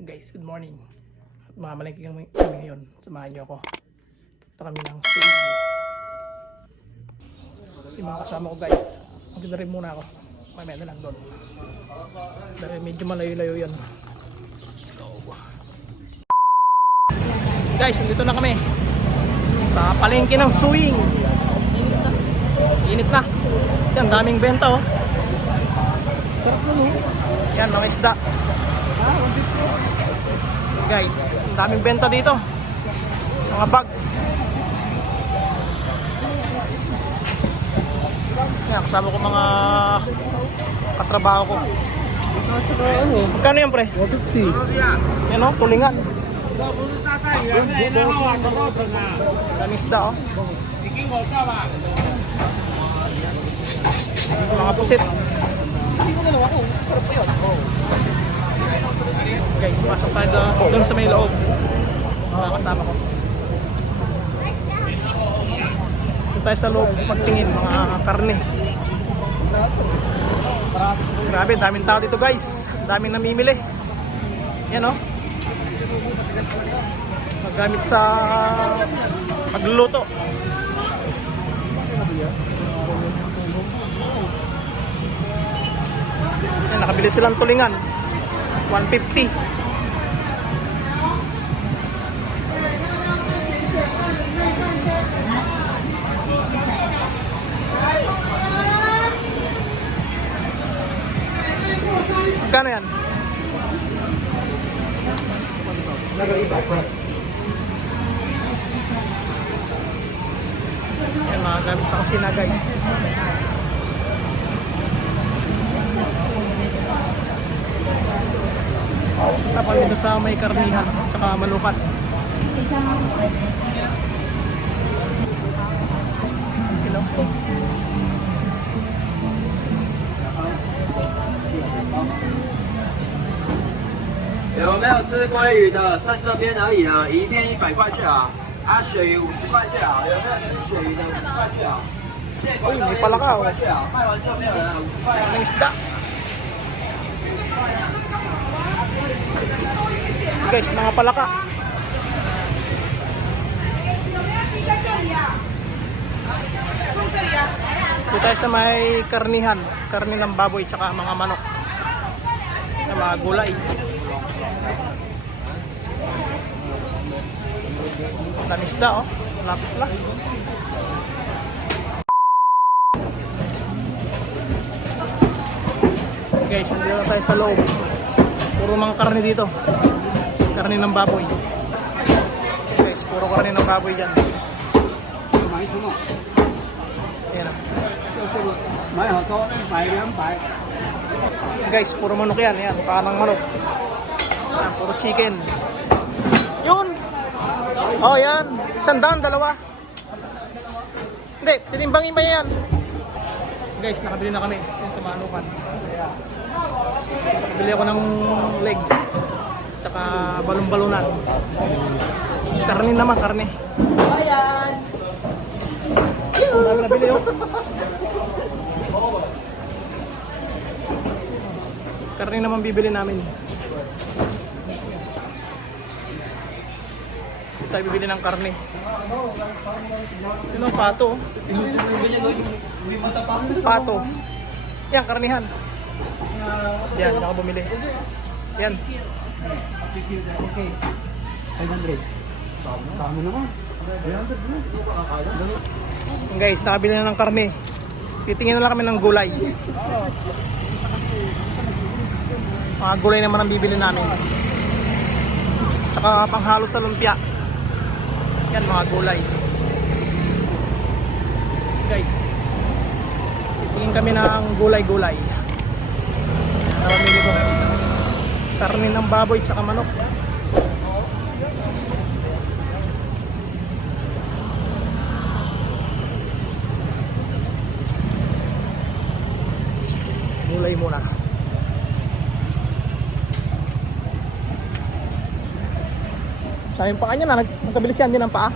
Guys, good morning. At mamalengke kami, kami ngayon. Samahan niyo ako. Punta kami ng Cebu. Yung mga kasama ko guys. Maganda rin muna ako. Mamaya na lang doon. Dahil medyo malayo-layo yan. Let's go. Guys, nandito na kami. Sa palengke ng swing. Init na. Yan, daming benta oh. Sarap na no? Yan, mga isda. Guys, ang daming benta dito. Mga bag. Yan, kasama ko mga katrabaho ko. Magkano yan pre? 150. Yan oh, tulingan. Daming isda oh. Mga pusit. Guys, pasok tayo doon- sa may loob. Mga kasama ko. Doon tayo sa loob magtingin, mga karne. Grabe, daming tao dito guys. Daming namimili. Yan oh. Magamit sa pagluluto. Yan, nakabili silang tulingan. 150. Magkano yan? Yan, mga gamit sa kusina guys. Tapos dito sa may karnihan, tsaka malukat. Hello. 有没有吃鲑鱼的？剩这边而已了，一片一百块钱啊，啊，鳕鱼五十块钱啊，有没有吃鳕鱼的？五十块钱啊，蟹哎款的没巴拉嘎哦五十块钱啊，卖完就没有人了，五十块啊。 Guys, mga palaka. Dito tayo sa may karnihan. Karni ng baboy tsaka mga manok. Na mga gulay. Ang isda oh. Lapit lang. Guys, nandito na tayo sa loob. Puro mga karne dito karne ng baboy. Guys, puro karne ng baboy dyan. Ayan na. Guys, puro manok yan. Yan, kanang manok. Yan, puro chicken. Yun! Oh, yan. Sandaan, dalawa. Hindi, tinimbangin ba yan? Guys, nakabili na kami. Yan sa manukan. Nakabili ako ng legs. Tsaka balon-balunan. Karne naman, karne. Ayan! Ang dami nabili oh. Karne naman bibili namin. Tayo bibili ng karne. Yun ang pato. oh. Pato. Yan, karnihan. Yan, ako bumili. Yan. Okay. 500. Tama naman. 300 Guys, nakabili na ng karne. Titingin na lang kami ng gulay. Mga gulay naman ang bibili namin. Tsaka panghalo sa lumpia. Yan mga gulay. Guys, titingin kami ng gulay-gulay. Yan, napamili ko. Karne ng baboy tsaka manok. Gulay muna. Sa yung paa niya na, nag- nagkabilis yan din ang paa.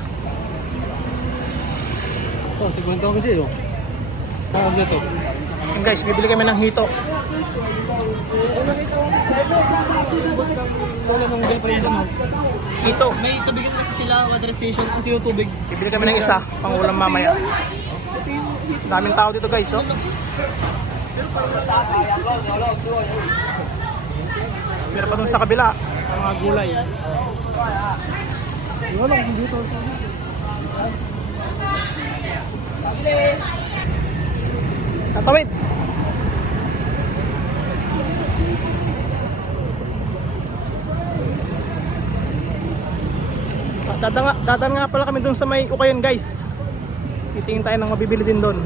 Oh, 50 ako dito. Oh, guys, bibili kami ng hito. Lola ng girlfriend mo. Ito, May tubigan kasi sila, water station, ang tinutubig. bibili kami ng isa, pang ulam mamaya. Daming tao dito guys, oh. Meron pa dun sa kabila, ang mga gulay. Wala kung dito. Tatawid! Dadang, dadaan nga pala kami dun sa may ukayan guys. Titingin tayo ng mabibili din doon.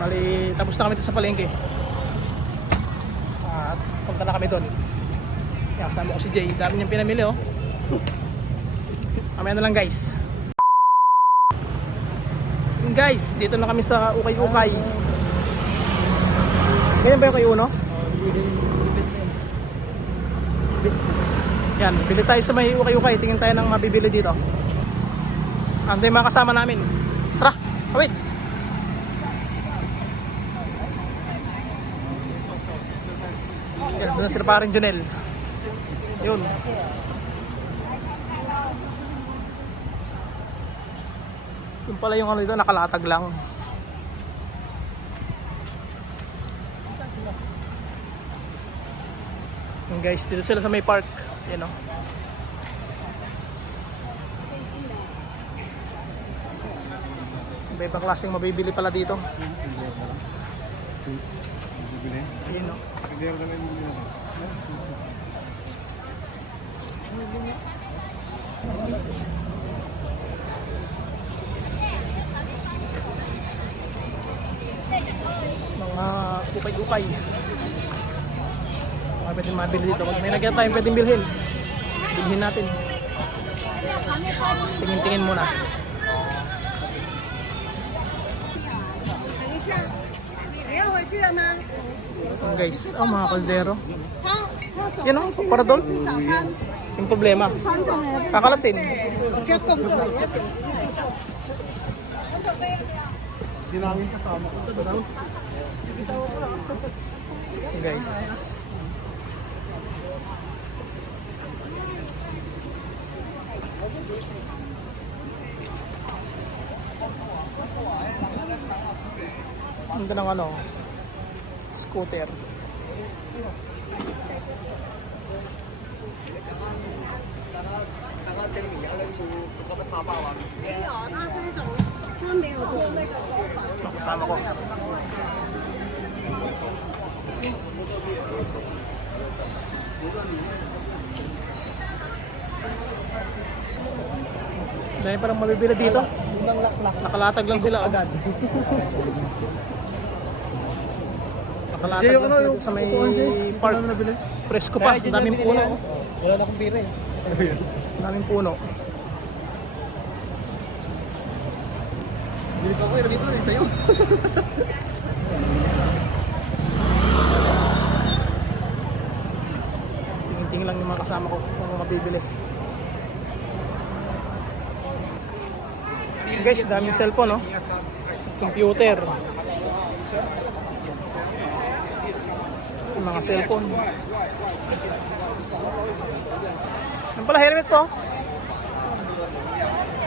Bali, tapos na kami dito sa palengke. At punta na kami doon. Kaya kasama ko si Jay. Dami niyang pinamili oh. Mamaya na lang guys. Guys, dito na kami sa Ukay-Ukay. Ganyan ba yung kay Uno? Yan, bili tayo sa may ukay-ukay. Tingin tayo ng mabibili dito. Ano yung mga kasama namin? Tara. Yan, doon na sila parang Junel. Yun. Yun pala yung ano dito, nakalatag lang. Yun guys, dito sila sa may park. Yan o. Iba-ibang klaseng mabibili pala dito. Ayun o. Mga ukay-ukay mga pwedeng mabili dito. Pag may nakita tayong pwedeng bilhin, bilhin natin. Tingin-tingin muna. Ito guys, oh mga kaldero. Yan ang paparadol. Yung problema. Kakalasin. Dinaming kasama. Guys. Ang ganda ng ano, scooter. Ang kasama ko. Dahil parang mabibili dito. Nakalatag lang sila agad. Nakalatag Jay, lang ano sila yung sa may park. Ano? Presko pa. Dyan Daming puno. Wala na akong pira eh. Daming puno. Bili ko ko, ilagay ko rin sa'yo. Tingin-tingin lang yung mga kasama ko kung mabibili. Guys, daming cellphone, no? Computer. Yung mga cellphone. Yan pala, helmet po.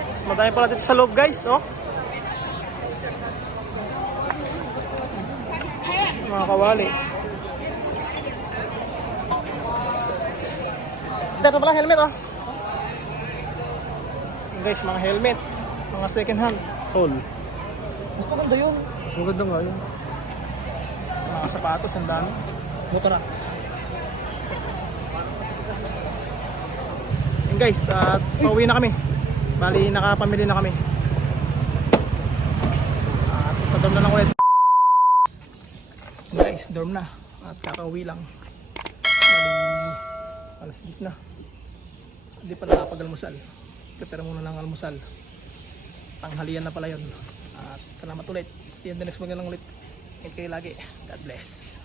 Mas madami pala dito sa loob, guys, oh. Mga kawali. Dito pala helmet oh. Guys, mga helmet. Mga second hand. Sol. Mas maganda yun. Sugad na nga yun. Mga sapatos, ang dami. Motorax. Yun guys, at pauwi na kami. Bali, nakapamili na kami. At sa dorm na lang ulit. Guys, dorm na. At kakauwi lang. Bali, alas 10 na. Hindi pa nakapag-almusal. Prepare muna ng almusal. Tanghalian na pala yun. At salamat ulit. See you in the next lang ulit. Ingat kayo lagi. God bless.